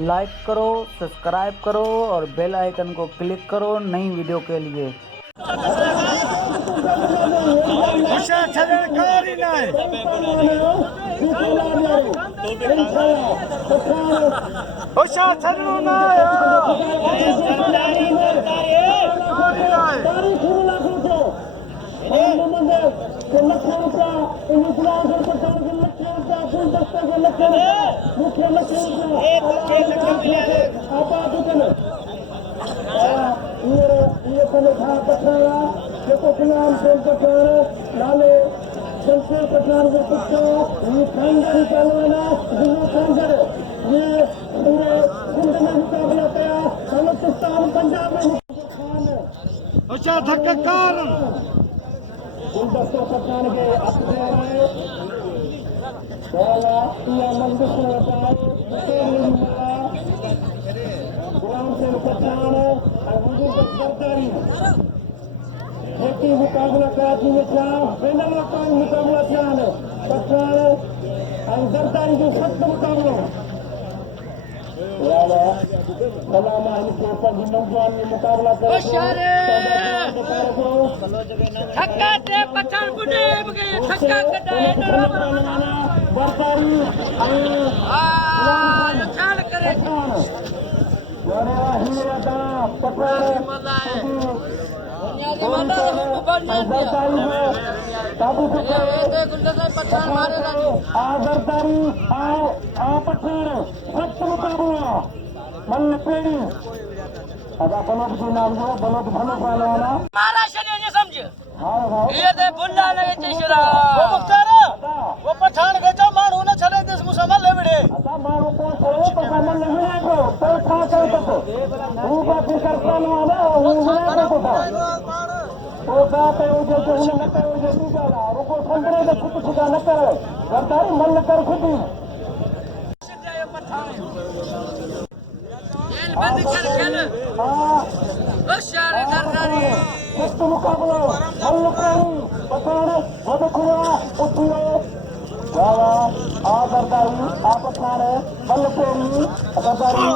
Like करो, subscribe करो और बेल आइकन को क्लिक करो नई वीडियो के लिए। मुकाबला कराची में था मुकाबला सरदारी जो सख्त मुकाबला मुकाबला पठाण गजा माण्हू न छॾे दिस मुसलमान लेवड़े माण्हू को मुसलमान नहीं को तो था तो वो बात करता ना वो ना को तो बात है जो न करे जो तू जाला रुको संतरे के खुद खुदा न करे सरदारी मन न कर खुद बंद कर खेल होशियार सरदारी सख्त मुकाबला मल्लकारी पठाण वदखुआ उठियो वाला आ सरदारी आ पठाण मल्लकारी सरदारी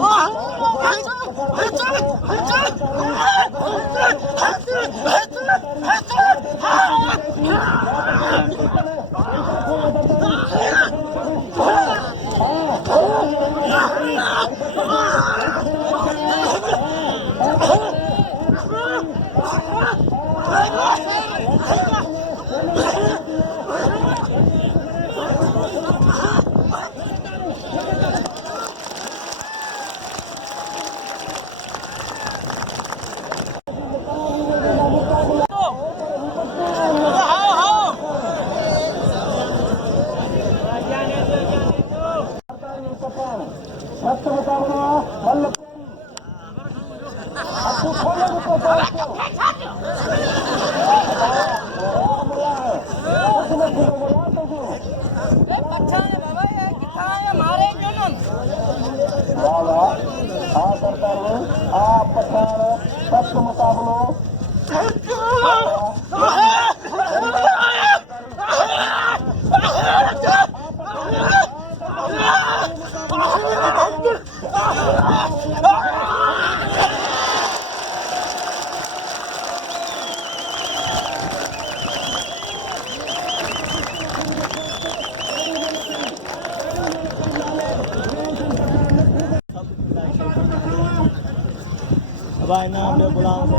भाई नाम ले बुलाओ तो